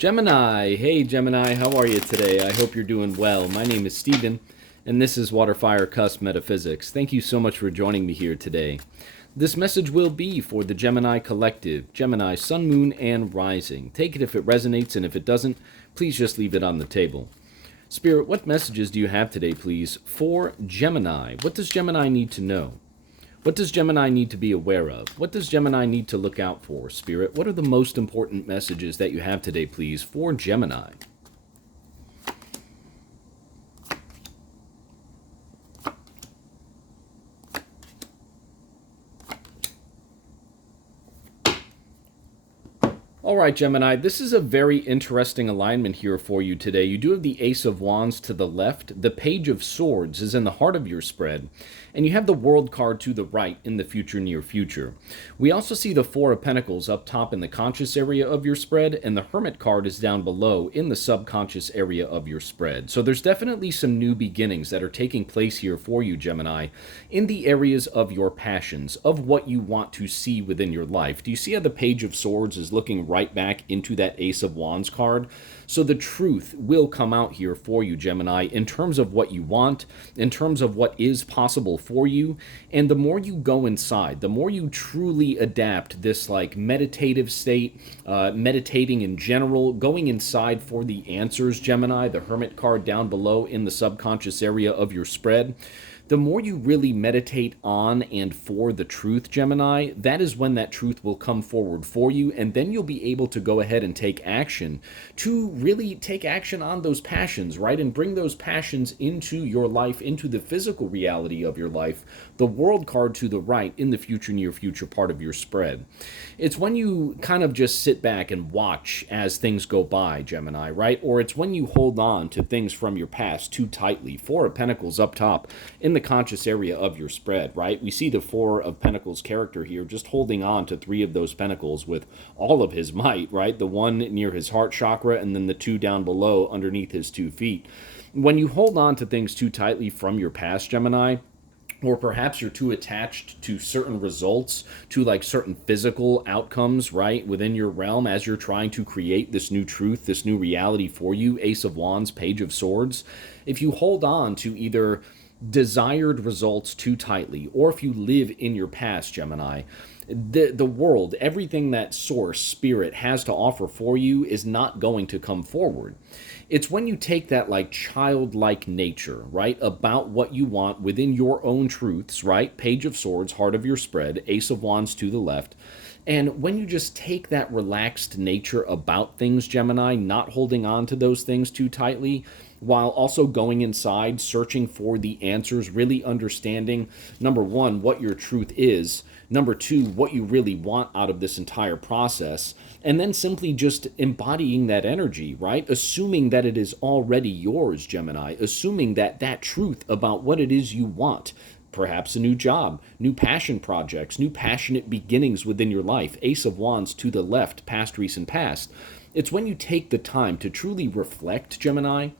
Gemini, hey Gemini, how are you today? I hope you're doing well. My name is Steven, and this is WATERFIRECUSP Metaphysics. Thank you so much for joining me here today. This message will be for the Gemini Collective, Gemini, Sun, Moon, and Rising. Take it if it resonates, and if it doesn't, please just leave it on the table. Spirit, what messages do you have today, please, for Gemini? What does Gemini need to know? What does Gemini need to be aware of? What does Gemini need to look out for, Spirit? What are the most important messages that you have today, please, for Gemini? All right, Gemini, this is a very interesting alignment here for you today. You do have the Ace of Wands to the left. The Page of Swords is in the heart of your spread. And you have the World card to the right in the future, near future. We also see the Four of Pentacles up top in the conscious area of your spread, and the Hermit card is down below in the subconscious area of your spread. So there's definitely some new beginnings that are taking place here for you, Gemini, in the areas of your passions, of what you want to see within your life. Do you see how the Page of Swords is looking right back into that Ace of Wands card? So the truth will come out here for you, Gemini, in terms of what you want, in terms of what is possible for you. And the more you go inside, the more you truly adapt this like meditative state, meditating in general, going inside for the answers, Gemini, the Hermit card down below in the subconscious area of your spread. The more you really meditate on and for the truth, Gemini, that is when that truth will come forward for you, and then you'll be able to go ahead and take action to really take action on those passions, right? And bring those passions into your life, into the physical reality of your life, the World card to the right in the future, near future part of your spread. It's when you kind of just sit back and watch as things go by, Gemini, right? Or it's when you hold on to things from your past too tightly. Four of Pentacles up top in the conscious area of your spread, right? We see the Four of Pentacles character here just holding on to three of those pentacles with all of his might, right? The one near his heart chakra and then the two down below underneath his 2 feet. When you hold on to things too tightly from your past, Gemini, or perhaps you're too attached to certain results, to like certain physical outcomes, right, within your realm as you're trying to create this new truth, this new reality for you, Ace of Wands, Page of Swords. If you hold on to either desired results too tightly, or if you live in your past, Gemini, the world, everything that source, spirit has to offer for you is not going to come forward. It's when you take that like childlike nature, right, about what you want within your own truths, right, Page of Swords, heart of your spread, Ace of Wands to the left, and when you just take that relaxed nature about things, Gemini, not holding on to those things too tightly, while also going inside, searching for the answers, really understanding, number one, what your truth is, number two, what you really want out of this entire process, and then simply just embodying that energy, right? Assuming that it is already yours, Gemini, assuming that that truth about what it is you want, perhaps a new job, new passion projects, new passionate beginnings within your life, Ace of Wands to the left, past, recent, past. It's when you take the time to truly reflect, Gemini,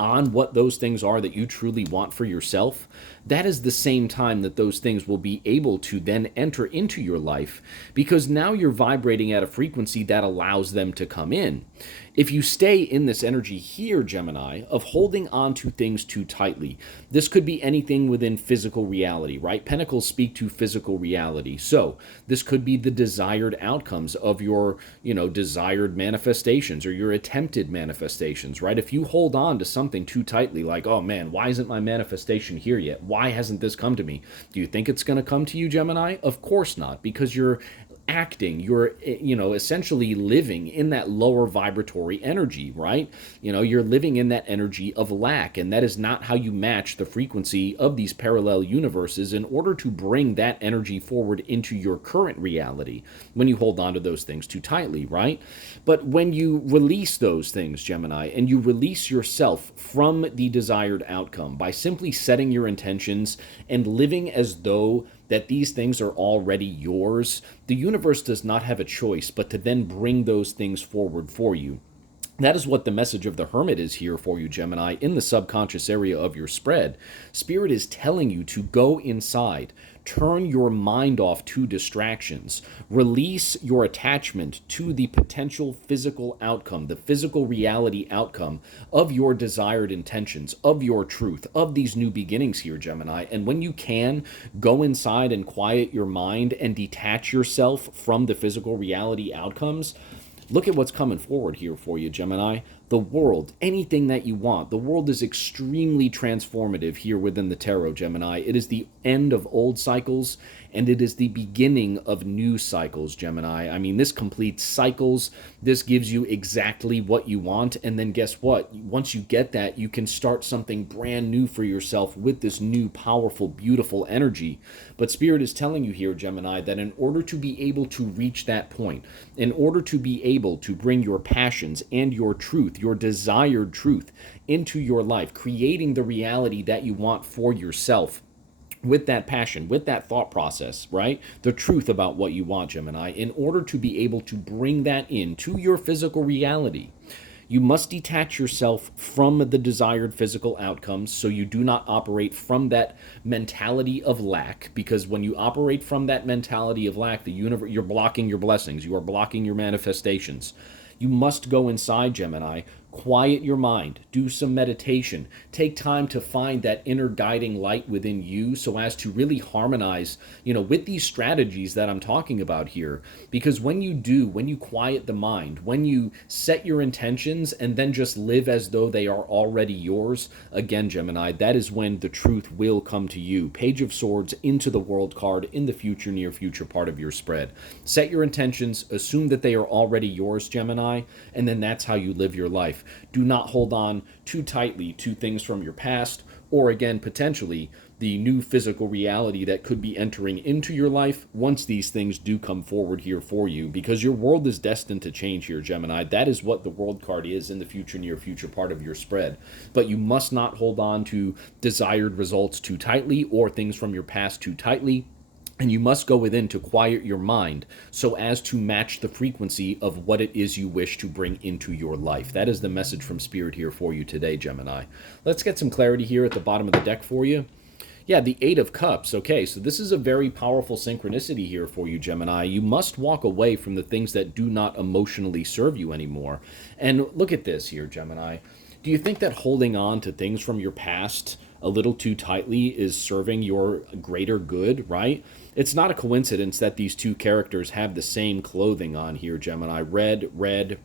on what those things are that you truly want for yourself. That is the same time that those things will be able to then enter into your life, because now you're vibrating at a frequency that allows them to come in. If you stay in this energy here, Gemini, of holding on to things too tightly, this could be anything within physical reality, right? Pentacles speak to physical reality. So this could be the desired outcomes of your, desired manifestations or your attempted manifestations, right? If you hold on to something too tightly, like, oh man, why isn't my manifestation here yet? Why hasn't this come to me? Do you think it's going to come to you, Gemini? Of course not, because you're acting, you're essentially living in that lower vibratory energy, right? You're living in that energy of lack, and that is not how you match the frequency of these parallel universes in order to bring that energy forward into your current reality when you hold on to those things too tightly, right? But when you release those things, Gemini, and you release yourself from the desired outcome by simply setting your intentions and living as though that these things are already yours, the universe does not have a choice but to then bring those things forward for you. That is what the message of the Hermit is here for you, Gemini, in the subconscious area of your spread. Spirit is telling you to go inside, turn your mind off to distractions, release your attachment to the potential physical outcome, the physical reality outcome of your desired intentions, of your truth, of these new beginnings here, Gemini. And when you can, go inside and quiet your mind and detach yourself from the physical reality outcomes. Look at what's coming forward here for you, Gemini. The world, anything that you want. The world is extremely transformative here within the tarot, Gemini. It is the end of old cycles, and it is the beginning of new cycles, Gemini. I mean, this completes cycles. This gives you exactly what you want, and then guess what? Once you get that, you can start something brand new for yourself with this new, powerful, beautiful energy. But Spirit is telling you here, Gemini, that in order to be able to reach that point, in order to be able to bring your passions and your truth, your desired truth into your life, creating the reality that you want for yourself with that passion, with that thought process, right? The truth about what you want, Gemini, in order to be able to bring that into your physical reality, you must detach yourself from the desired physical outcomes so you do not operate from that mentality of lack, because when you operate from that mentality of lack, the universe, you're blocking your blessings, you are blocking your manifestations. You must go inside, Gemini, quiet your mind, do some meditation, take time to find that inner guiding light within you so as to really harmonize, with these strategies that I'm talking about here. Because when you quiet the mind, when you set your intentions and then just live as though they are already yours, again, Gemini, that is when the truth will come to you. Page of Swords into the World card in the future, near future part of your spread. Set your intentions, assume that they are already yours, Gemini, and then that's how you live your life. Do not hold on too tightly to things from your past, or again, potentially, the new physical reality that could be entering into your life once these things do come forward here for you, because your world is destined to change here, Gemini. That is what the World card is in the future, near future part of your spread. But you must not hold on to desired results too tightly or things from your past too tightly. And you must go within to quiet your mind so as to match the frequency of what it is you wish to bring into your life. That is the message from Spirit here for you today, Gemini. Let's get some clarity here at the bottom of the deck for you. Yeah, the Eight of Cups. Okay, so this is a very powerful synchronicity here for you, Gemini. You must walk away from the things that do not emotionally serve you anymore. And look at this here, Gemini. Do you think that holding on to things from your past a little too tightly is serving your greater good, right? It's not a coincidence that these two characters have the same clothing on here, Gemini. Red,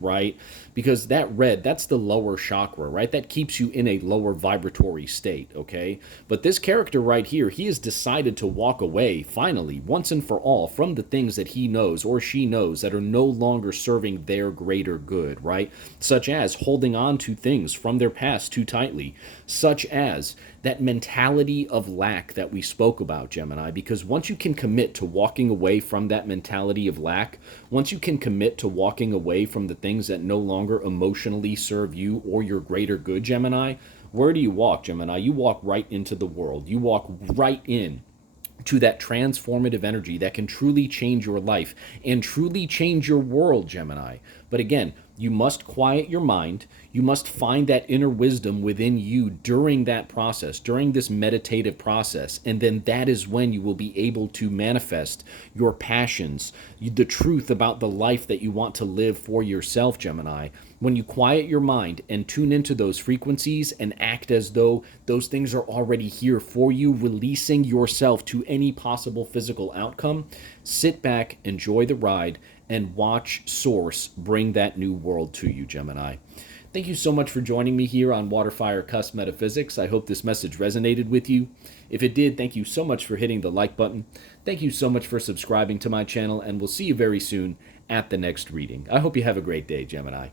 right? Because that red, that's the lower chakra, right? That keeps you in a lower vibratory state, okay? But this character right here, he has decided to walk away, finally, once and for all, from the things that he knows or she knows that are no longer serving their greater good, right? Such as holding on to things from their past too tightly, such as that mentality of lack that we spoke about, Gemini, because once you can commit to walking away from that mentality of lack, once you can commit to walking away from the things that no longer emotionally serve you or your greater good, Gemini, where do you walk, Gemini? You walk right into the world. You walk right in to that transformative energy that can truly change your life and truly change your world, Gemini. But again, you must quiet your mind. You must find that inner wisdom within you during that process, during this meditative process. And then that is when you will be able to manifest your passions, the truth about the life that you want to live for yourself, Gemini. When you quiet your mind and tune into those frequencies and act as though those things are already here for you, releasing yourself to any possible physical outcome, sit back, enjoy the ride, and watch Source bring that new world to you, Gemini. Thank you so much for joining me here on WaterFireCusp Metaphysics. I hope this message resonated with you. If it did, thank you so much for hitting the like button. Thank you so much for subscribing to my channel, and we'll see you very soon at the next reading. I hope you have a great day, Gemini.